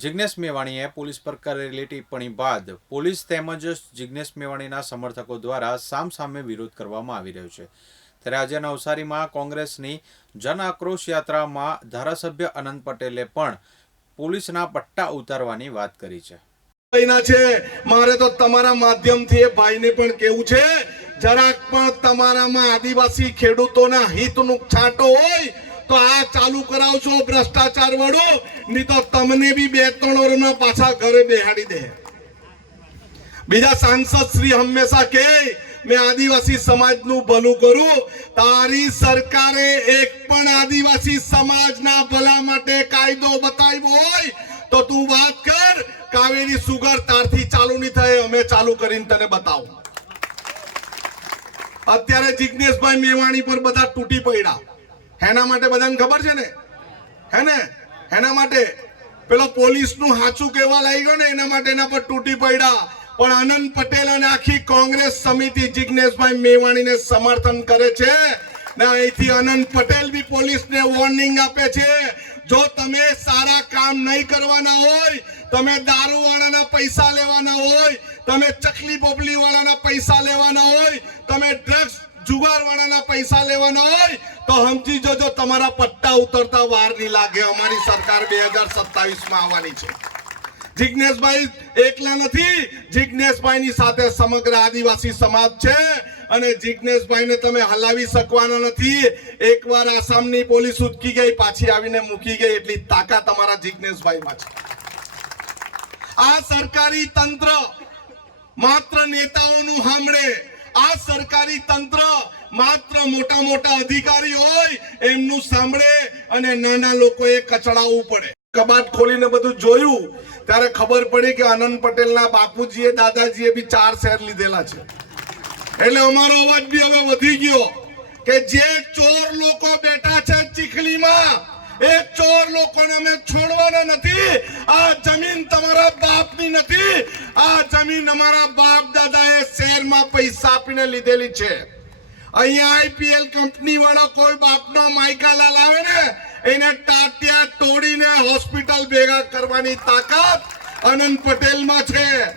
Jignesh મેવાણીએ police પર કરેલી ટિપ્પણી બાદ પોલીસ તેમજ જિજ્ઞેશ મેવાણીના સમર્થકો દ્વારા સામસામે વિરોધ કરવામાં આવી રહ્યો છે. ત્યારે આજે નવસારીમાં કોંગ્રેસની જન આક્રોશ યાત્રામાં ધારાસભ્ય અનંત પટેલે પણ પોલીસના પટ્ટા ઉતારવાની વાત કરી છે. છે. મારે તો તમારા માધ્યમથી એ ભાઈને પણ કેવું છે, જરાક પણ તમારામાં આદિવાસી ખેડૂતોના હિતનું છાંટો હોય તો આ ચાલુ કરાવશો ભ્રષ્ટાચાર વાળું નહીં તો તમને બી બે ત્રણ વર્ષમાં પાછા ઘરે બેહાડી દે. બીજા સાંસદ શ્રી હંમેશા કે, મેં આદિવાસી સમાજનું ભલું કરું. તારી સરકારે એક પણ આદિવાસી સમાજના ભલા માટે કાયદો બતાવ્યો હોય, તો તું વાત કર. કાવેરી સુગર તારથી ચાલુ નહીં થાય, અમે ચાલુ કરીને તને બતાવું. અત્યારે જિજ્ઞેશભાઈ મેવાણી પર બધા તૂટી પડ્યા. એના માટે બધાને ખબર છે ને? હે ને એના માટે પેલો પોલીસનું હાચું કહેવા લાગ્યો ને, એના માટે એના પર તૂટી પડ્યા. પણ આનંદ પટેલ અને આખી કોંગ્રેસ સમિતિ જિજ્ઞેશભાઈ મેવાણીને સમર્થન કરે છે. ને અહીંથી આનંદ પટેલ બી પોલીસને વોર્નિંગ આપે છે. જો તમે સારા કામ નહીં કરવાના હોય, તમે દારૂ વાળાના પૈસા લેવાના હોય, તમે ચકલી બોબલી વાળાના પૈસા લેવાના હોય, તમે ડ્રગ્સ જુગાર વાળાના પૈસા લેવાના હોય તો સમજી જોજો, તમારા પટ્ટા ઉતરતા વાર નહીં લાગે. અમારી સરકાર બે હજાર સત્તાવીસમાં આવવાની છે. જિજ્ઞેશભાઈ એકલા નથી. જિજ્ઞેશભાઈની સાથે સમગ્ર આદિવાસી સમાજ છે અને જિજ્ઞેશભાઈને તમે હલાવી શકવાના નથી. એકવાર આસામની પોલીસ ઉચકી ગઈ, પાછી આવીને મૂકી ગઈ, એટલી તાકાત તમારા જિજ્ઞેશભાઈમાં છે. આ સરકારી તંત્ર માત્ર નેતાઓનું સાંભળે. આ સરકારી તંત્ર માત્ર મોટા મોટા અધિકારી હોય એમનું સાંભળે અને નાના લોકોએ કચડાવવું પડે. કબાટ ખોલીને બધું જોયું, ત્યારે ખબર પડી કે આનંદ પટેલના બાપુજીએ, દાદાજીએ બી ચાર શેર લીધેલા છે. એટલે અમારો અવાજ બી હવે વધી ગયો કે જે ચોર લોકો બેઠા છે ચીખલીમાં, એ ચોર લોકોને અમે છોડવાના નથી. આ જમીન તમારા બાપની નથી. આ જમીન અમારા બાપ દાદાએ શહેરમાં પૈસા આપીને લીધેલી છે. અહીંયા આઈપીએલ કંપની વાળા કોઈ બાપનો માયકાલાલ આવે ને, એને ટાટિયા તોડીને હોસ્પિટલ ભેગા કરવાની તાકાત આનંદ પટેલમાં છે.